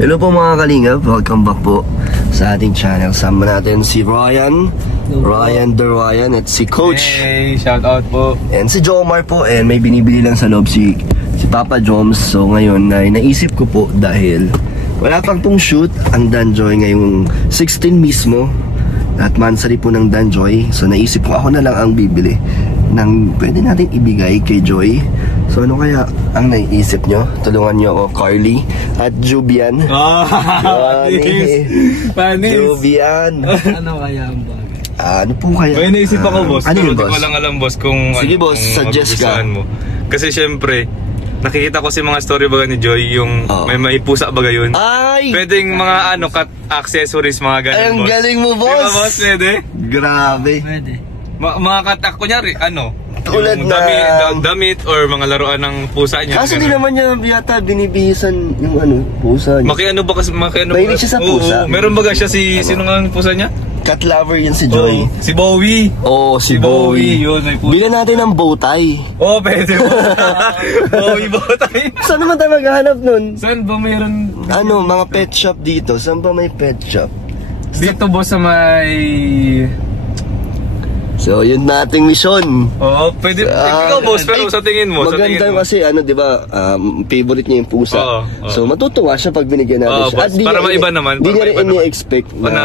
Hello po mga kalingap, welcome back po sa ating channel. Sama natin si Ryan the Ryan at si Coach. Hey, shout out po. And si Jomar po, and may binibili lang sa loob si Papa Joms. So ngayon, naisip ko po dahil wala pang pong shoot ang Danjoy ngayong 16 mismo at monthly po ng Danjoy. So naisip ko ako na lang ang bibili ng pwede natin ibigay kay Joy. So ano kaya ang naiisip nyo? Tulungan nyo ako, Carly at Jubian. Panis. Jubian. Ano kaya ang bagay? Ano po kaya? May naisip ako, boss. Ano yun, Pero boss? di ko lang alam, boss, kung sige, ano, boss, kung suggest ka mo. Kasi syempre, nakikita ko si mga story baga ni Joy, yung may pusa baga yun. Ay! Pwedeng mga cut accessories, mga ganun, Ay, ang boss. galing mo, boss! Diba, boss? Pwede? Grabe. Pwede. Mga cut, kunyari, tulad yung na damit or mga laruan ng pusa niya. kaso di naman niya yata binibihisan yung pusa niya. Makiano ba kasi, Mahilig siya sa pusa. Meron baga siya sino nga ang pusa niya? Cat lover yun si Joy. Si Bowie. Si Bowie. Yun, may pusa. Bilan natin ng bowtie. Pwede mo. Bowie botay. Saan naman tayo maghahanap nun? Saan ba mayroon? Mga pet shop dito. Saan ba may pet shop? Dito, boss, sa may... So, yun nating mission. Oo, pwede. Ikaw, boss, pero sa tingin mo, maganda kasi, di ba, favorite niya yung pusa. So, matutuwa siya pag binigyan natin siya. Boss, at para maiba naman. Di niya rin ini-expect na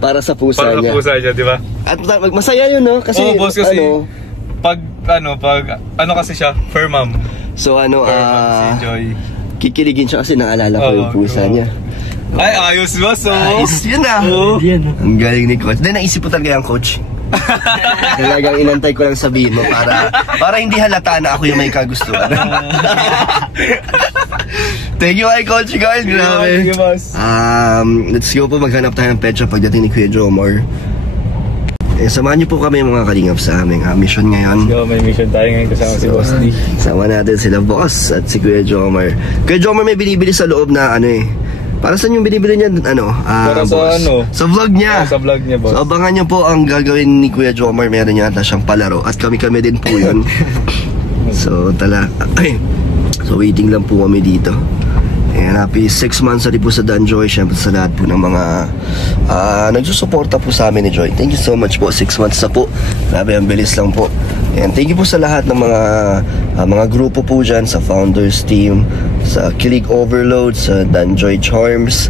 para sa pusa niya. Para sa pusa niya, di ba? At masaya yun, no? Kasi, boss, kasi, pag kasi siya, fur mom. So, si Joy. Kikiligin siya kasi naalala ko yung pusa niya. Ay, ayos, boss. Ayos yun na. Ang galing ni Coach. Then, naisip ko talaga yung Coach. Talagang inantay ko lang sabihin mo para hindi halata na ako yung may kagustuhan. Thank you, Coach Carl. Grabe. Thank you, boss. Let's go po, maghanap tayo ng pet shop pagdating ni Kuya Jomar. Samahan niyo po kami mga kalingap sa aming mission ngayon. Let's go, may mission tayo ngayon kasama si Boss D. Sama natin sila Boss at si Kuya Jomar. Kuya Jomar may binibili sa loob na para saan yung binibili niya, para sa boss? Sa vlog niya. Sa vlog niya, boss. So, abangan niyo po ang gagawin ni Kuya Jomar. Meron yata siyang palaro. At kami din po yun. So, so, waiting lang po kami dito. And happy 6 months na rin po sa Danjoy. Siyempre sa lahat po ng mga nagsusuporta po sa amin ni Joy. Thank you so much po. 6 months na po. Grabe, ang bilis lang po. And thank you po sa lahat ng mga grupo po dyan, sa Founders Team, sa Kilig Overload, sa Danjoy Charms,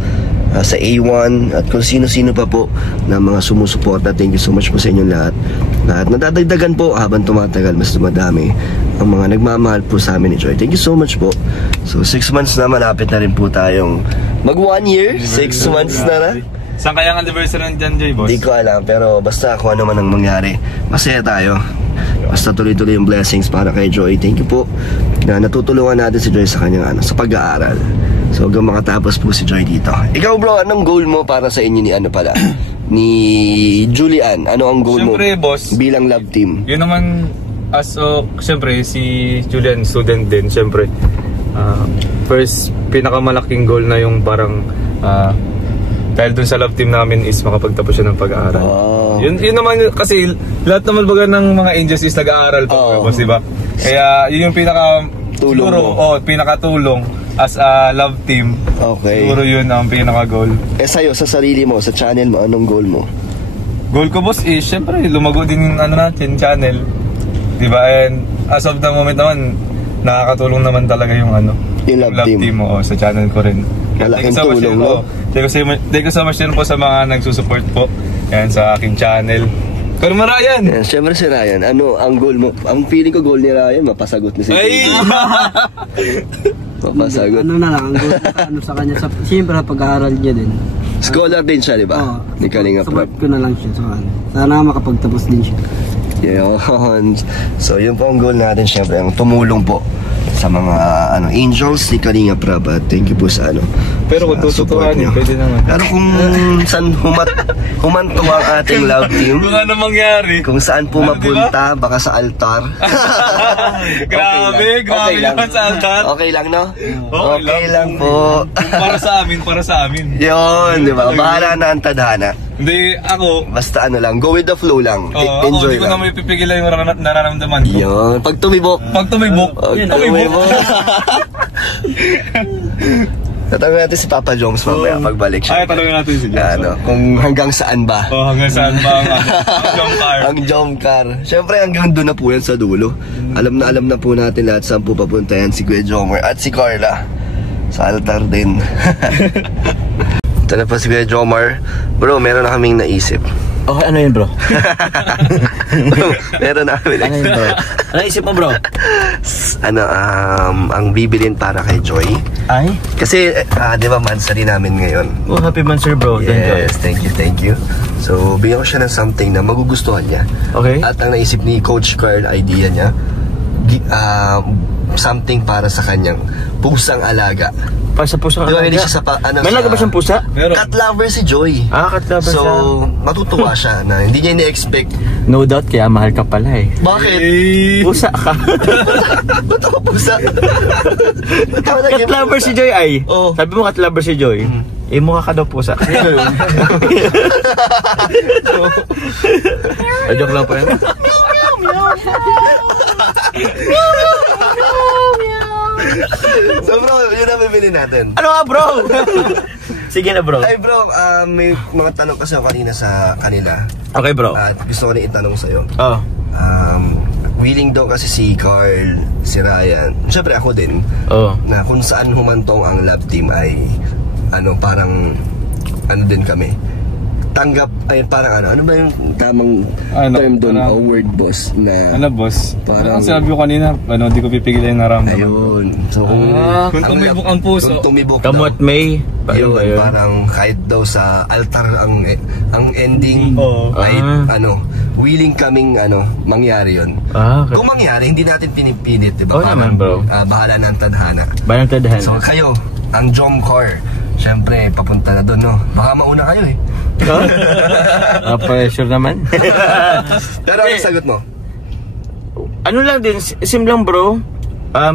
sa A1, at kung sino-sino pa po na mga sumusuporta. Thank you so much po sa inyong lahat. At nadadagdagan po habang tumatagal, mas dumadami ang mga nagmamahal po sa amin ni Joy. Thank you so much po. So 6 months na, malapit na rin po tayong mag 1 year. 6 months na. Saan kaya ang anniversary ng Danjoy, boss? Hindi ko alam, pero basta kung ano man ang mangyari, masaya tayo. Basta tuloy-tuloy yung blessings para kay Joy. Thank you po na natutulungan natin si Joy sa kanyang sa pag-aaral. So hanggang makatapos po si Joy dito. Ikaw bro, anong goal mo para sa inyo ni Julian? Ano ang goal mo? Siyempre, boss, bilang love team? Yun naman, siyempre si Julian, student din, siyempre. First, pinakamalaking goal na yung parang dahil dun sa love team namin is makapagtapos siya ng pag-aaral. Yun naman kasi lahat naman baga ng mga angels is nag-aaral pa, boss, diba? Kaya yun yung pinakatulong mo. Pinakatulong as a love team. Okay. Siguro yun ang pinaka-goal. Sa'yo, sa sarili mo, sa channel mo, anong goal mo? Goal ko, boss, is syempre lumago din yung natin, channel. Diba? And as of the moment naman, nakakatulong naman talaga yung yung love team mo sa channel ko rin. Malaking tulong, no? Thank you so much din po sa mga nagsusupport po yan sa aking channel. Pero Ryan! Yeah, siyempre si Ryan, ano ang goal mo? Ang feeling ko goal ni Ryan, mapasagot na si mapasagot. Ano na lang, ang goal sa kanya, siyempre pag-aaral niya din. Scholar din siya, di ba? Ni Kalinga Prab. Support ko na lang siya sa kanya. Sana makapagtapos din siya. Yun. So yun po ang goal natin, siyempre, ang tumulong po sa mga angels ni Kalinga Prab. Thank you po sa pero kung tututuhanin, pwede naman. Pero kung saan humanto ang ating love team, kung ano mangyari, kung saan po mapunta, diba? Baka sa altar. Grabe naman sa altar. Okay lang, no? Okay lang po. Para sa amin. Yun, di ba? Bahala na ang tadhana. Hindi, ako basta lang, go with the flow lang. Enjoy lang. Hindi ko na may pipigilan yung nararamdaman ko. Yun, pag tumibok. Tatanungin natin si Papa Joms mamaya pagbalik siya. Ay, tanungin natin si Joms. Ano, kung hanggang saan ba? Hanggang saan ba ang jump car? Ang jump car. Siyempre hanggang doon na po yan sa dulo. Alam na po natin lahat saan po papunta yan si Kuya Jomar at si Carla. Sa altar din. Ito na pa si Kuya Jomar. Bro, meron na kaming naisip. Okay, ano yun bro? Meron na kami Ano yun bro? Ano isip mo bro? Ang bibilin para kay Joy. Ay? Kasi, di ba, mansari namin ngayon. Oh, happy monthsary bro. Yes, thank you. So, bigyan ko siya ng something na magugustuhan niya. Okay. At ang naisip ni Coach Carl, idea niya, something para sa kanyang pusang alaga. Para sa pusang Di ba, alaga? hindi siya sa May alaga ba siyang pusa? Meron. Cat lover si Joy. Cat lover siya. So, matutuwa siya na hindi niya ini-expect. No doubt, kaya mahal ka pala eh. Bakit? Pusa ka. Ba't ako pusa? Cat lover si Joy ay. Oo. Sabi mo cat lover si Joy. Eh, mukha ka daw pusa. Joke lang po yan. So bro, yun ang bibili natin. Ano nga bro? Sige na bro. Ay bro, may mga tanong kasi ako kanina sa kanila. Okay bro. At gusto ko rin itanong sa'yo. Oh. Willing daw kasi si Carl, si Ryan, syempre ako din, na kung saan humantong ang love team ay parang din kami. Tanggap, ay parang ano ba yung tamang term doon o word boss na boss? Parang sinabi ko kanina, di ko pipigilin na naramdaman. Ayun. So kung tumibok ang puso, kung tumibok Kamot May. Yun, parang kahit daw sa altar ang ending ay willing kaming mangyari yun. Okay. Kung mangyari, hindi natin pinipilit, diba? Naman bro. Bahala ng tadhana. Bahala ng tadhana. So kayo, ang Jomcar, syempre papunta na doon, no? Baka mauna kayo eh. Pressure naman. Pero ano sagot mo? Ano lang din, sim lang bro.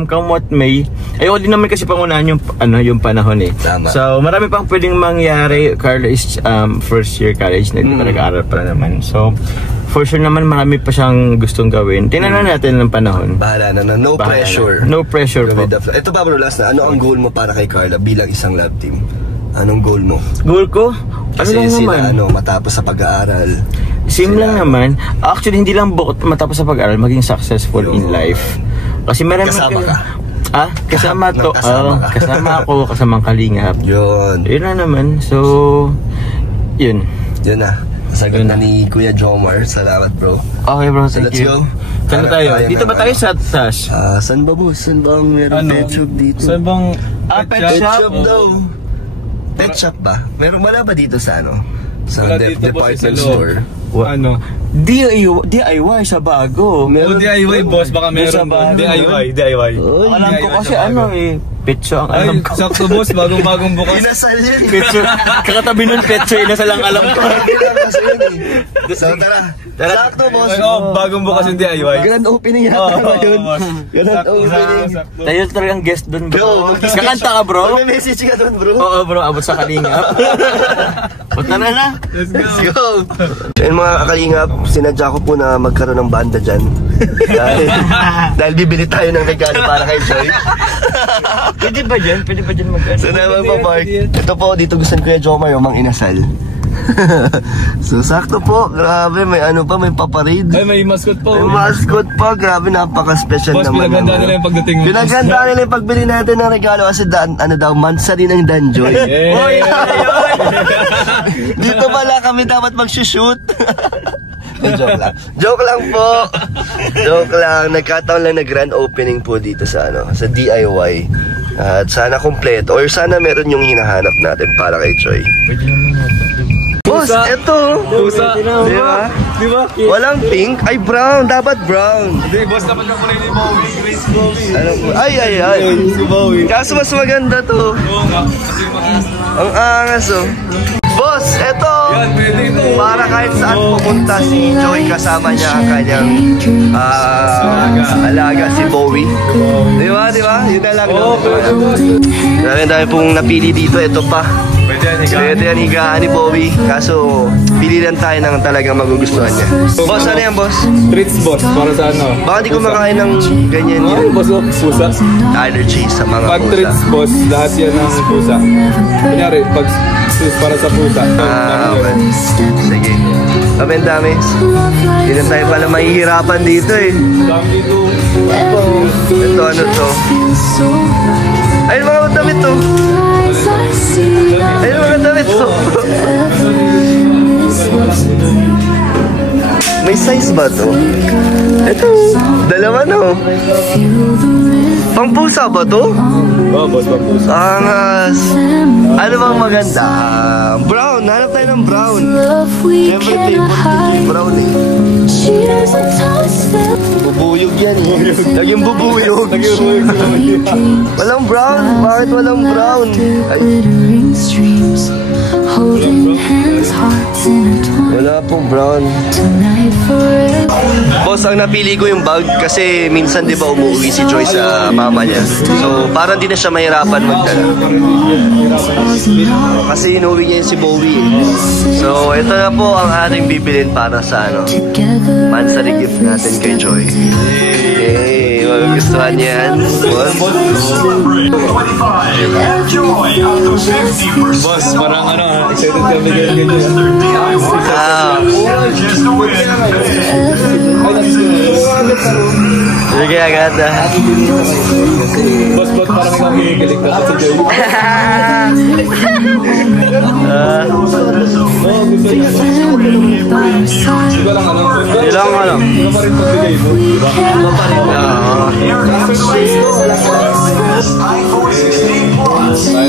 Kamot May. Ayoko din naman kasi pangunahan yung panahon eh. Tama. So marami pang pwedeng mangyari. Carla is first year college na nag-aaral pa naman. So for sure naman marami pa siyang gustong gawin. Tingnan natin ng panahon. Bahala na. No pressure. No pressure po. Ito pa bro, last na. Ano ang goal mo para kay Carla bilang isang love team? Anong goal mo? Goal ko? Kasi lang sila naman? matapos sa pag-aaral. Same lang naman. Actually, hindi lang bukod matapos sa pag-aaral, maging successful in life. Kasi marami kasama ka? Kasama to. Kasama ako, kasamang kalingap. Yun. Yun na naman. So, yun. Yun na. Sagot na ni Kuya Jomar. Salamat bro. Okay bro, So thank let's you. go. Saan na tayo? Dito ba tayo sa Tash? Saan ba boss? Saan ba ang meron pet shop dito? Saan bang pet Pet shop? shop daw. Pet shop ba? Meron wala ba dito sa sa Wala dito po, department sa loob. store? DIY sa bago. DIY boss, baka meron. DIY. Alam ko kasi petso ang alam ko. Sakto boss, bagong bukas. Inasal yun. Petso. Kakatabi nun petso, inasal ang alam ko. So tara. Sakto boss. Bagong bukas yung DIY. Grand opening yata ngayon. Grand opening. Tayo talagang guest dun bro. Bro, Kakanta ka bro? May message ka doon bro. Oo bro, abot sa kalingap. Punta na. Let's go. Ayun mga kalingap, sinadya ko po na magkaroon ng banda dyan. dahil bibili tayo ng regalo para kay Joy. Pwede ba dyan? Pwede ba dyan mag-ano? So naman po Mark, ito po dito gusto ni Kuya Jomar yung mang inasal. So sakto po, grabe may may paparade. Ay, may mascot po. May mascot pa, grabe napaka-special Boss, naman. pinaganda nila yung pagdating mo. Pinaganda nila yung pagbili natin ng regalo kasi mansari ng Danjoy. Oy! Dito pala kami dapat mag-shoot. Joke lang po. Joke lang. Nagkataon lang na grand opening po dito sa sa DIY. At sana kompleto or sana meron yung hinahanap natin para kay Joy. Boss, eto. Pusa. Di ba? Walang pink. Ay, brown. Dapat brown. Hindi, boss, dapat na pala ni Bowie. Grace Bowie. Ay. Si Bowie. Kaso mas maganda to. Oo nga, kasi makas. Ang angas Boss, eto. Yan, pwede ito. Para kahit saan pupunta si Joy, kasama niya ang kanyang alaga si Bowie. Di ba? Yun na lang. Oo, pwede boss. Dami pong napili dito. Ito pa. Pwede yan higaan ni Bowie. Kaso, pili lang tayo ng talagang magugustuhan niya. Boss, ano yan, boss? Treats, boss. Para sa ano? Baka di ko makain ng ganyan Ay, yan. boss, pusa. Allergies sa mga Pag pusa. treats, boss, lahat yan ng pusa. Kunyari, pag treats para sa pusa. Okay. Sige. Kami ang dami. Hindi na tayo pala mahihirapan dito eh. Dami dito. Ito, ano to? Ayun mga damit to. Ayun mga damit to. May size ba to? Ito. Dalawa no. Pang pusa ba to? Oh, boss, pag pusa. Angas. Ano bang maganda? Brown. Hanap tayo ng brown. Siyempre favorite brown eh. Bubuyog yan eh. Naging bubuyog. Walang brown. Bakit walang brown? Ay. Wala pong brown. Boss, ang napili ko yung bag kasi minsan di ba umuwi si Joy sa mama niya. So parang di na siya mahirapan magdala. Kasi inuwi niya si Bowie eh. So ito na po ang ating bibilin para sa ano, monthly gift natin kay Joy. Hey, magugustuhan niya yan. Boss, parang ano, excited kami ganyan. Sige agad Boss, parang ikaw kinikilig na sa Joy. Iba lang ano. Ilang ano? Iba pa rin pagbigay mo. Iba pa rin.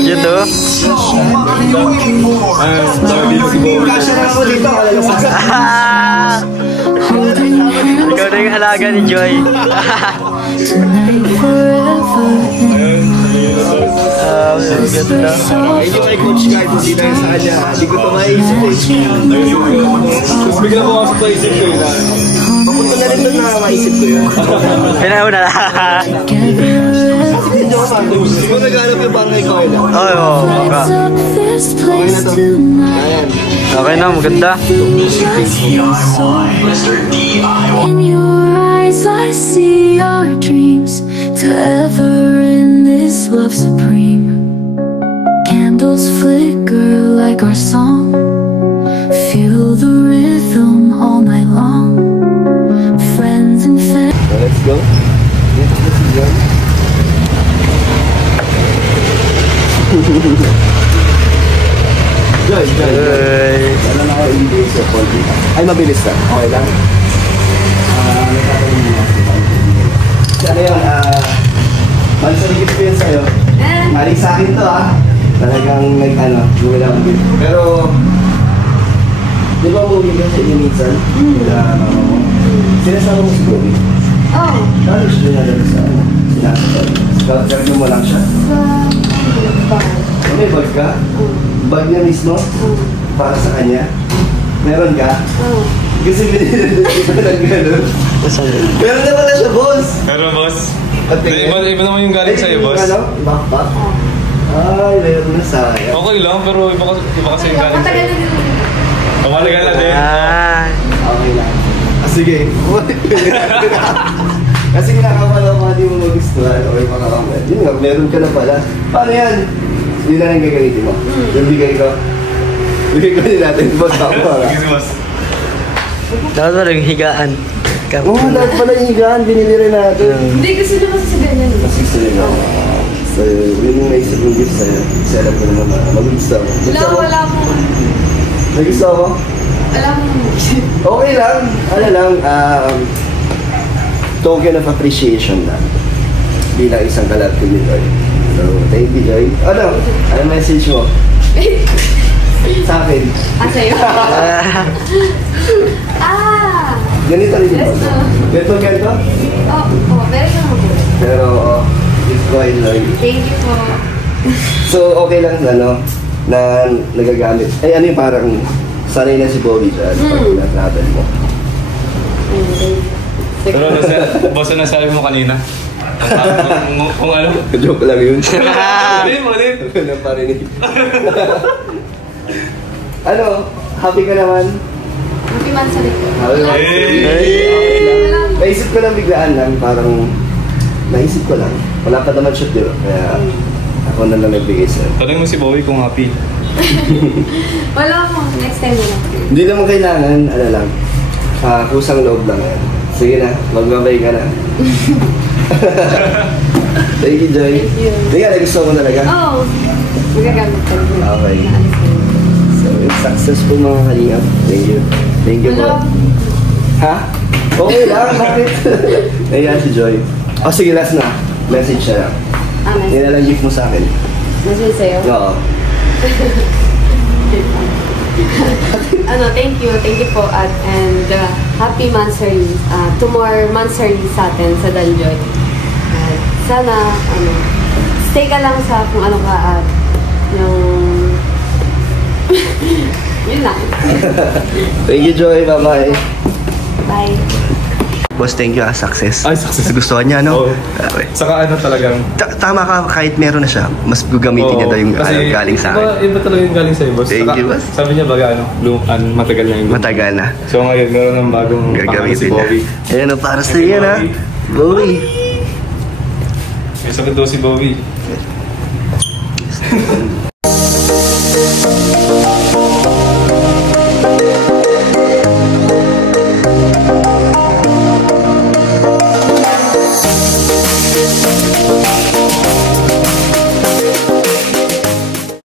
Yun to. Ikaw na yung alaga ni Joy. Ganda. Ito kay Coach Guard, hindi na sa kanya. Hindi ko ito maisip eh. Tapos bigla mo ako sa isip ko yun. Papunta na rin doon na maisip ko yun. Pinauna na. Hindi ko naghanap yung bangay ko yun. Oo. Okay na to. Ayan. Okay na, maganda. In your eyes I see your dreams to ever in this love supreme. Candles flicker like our song. Feel the rhythm all night long. Friends and family. So let's go. Joy. Wala na ako hindi sa konti. Ay, mabilis ka. Okay lang. Ano yun? Mansaligit ko yun sa'yo. Maling sa akin to Talagang gawin ako dito. Pero, di ba movie ka sa minsan? Sinasama mo si Bobby? Oh, Ano siya na lang sa sinasama? Karagin mo lang siya. May bag ka? Bag niya mismo? Para sa kanya? Meron ka? Kasi binilin ko ng gano'n. Meron na pala siya, boss! Pero boss, Patingin. iba naman yung galing sa'yo, boss. Ano? Backpack? Ay, meron na sayang. Okay lang, pero iba kasi yung galing matagal sa'yo. na din. Pamalagal na din. Okay lang. Sige. Kasi kinakapala ko hindi mo magustuhan o yung makakamal. Yun nga, meron ka na pala. Paano yan? Hindi na lang gagamitin mo. Yung bigay ko. Bigay ko din natin. Boss ako. Sige, boss. Dapat pala yung higaan. Oo, lahat pala yung higaan. Binili rin natin. Hindi, gusto nyo kasi sa ganyan. Masiksi rin ako. So, yun yung naisip yung gift sa'yo. Kasi alam ko naman na magugusto ako. Wala mo. Nagusto ako? Wala mo. Okay lang. Ano lang, token of appreciation lang. Bilang isang kalat ko ni Joy. So, thank you, Joy. Ano message mo? Sa akin. Sa'yo? Ganito rin Yes, ba? Ganito? Oh, very good. Pero, gift ko ay Joy. Thank you po. So, okay lang na nagagamit. Ay, ano yung parang sanay na si Bobby dyan pag na-travel mo. Pero boss, ano sabi mo kanina? Kung ano? Joke lang yun. Ulit. Ano parinig? Ano? Happy ka naman? Happy Mansari po. Naisip ko lang biglaan lang, parang naisip ko lang. Wala pa naman shoot, di ba? Kaya ako na lang nagbigay sa'yo. Tanong mo si Bowie kung happy. Wala po. Next time na lang. Hindi naman kailangan, ano lang, kusang loob lang yan. Sige na, magbabay ka na. Thank you, Joy. Thank you. Hindi ka, nagustuhan mo talaga? Oo. Magagamit ka rin. Okay. So, successful mga kalingap. Thank you. Thank you po. Ha? Okay lang, bakit? Ayan si Joy. Oh, sige, last na. Message siya lang. Yan na lang gift mo sa akin. Message sa'yo? Oo. Thank you po and happy Mansari. Two more Mansari sa atin sa Danjoy. Sana, stay ka lang sa kung ano ka at yung... yun lang. Thank you, Joy. Bye-bye. Bye. Boss, thank you, success. Ay, success. Gustuhan niya, no? Oo. Okay. Saka talagang... Tama ka, kahit meron na siya, mas gagamitin niya daw yung galing sa akin. Iba talaga yung galing sa'yo, boss. Thank you, boss. Sabi niya baga, matagal na yung Matagal na. So ngayon, meron ng bagong Gagamitin si niya. Bowie. Ayan o, para sa iyo na. Bowie. May sakit daw si Bowie.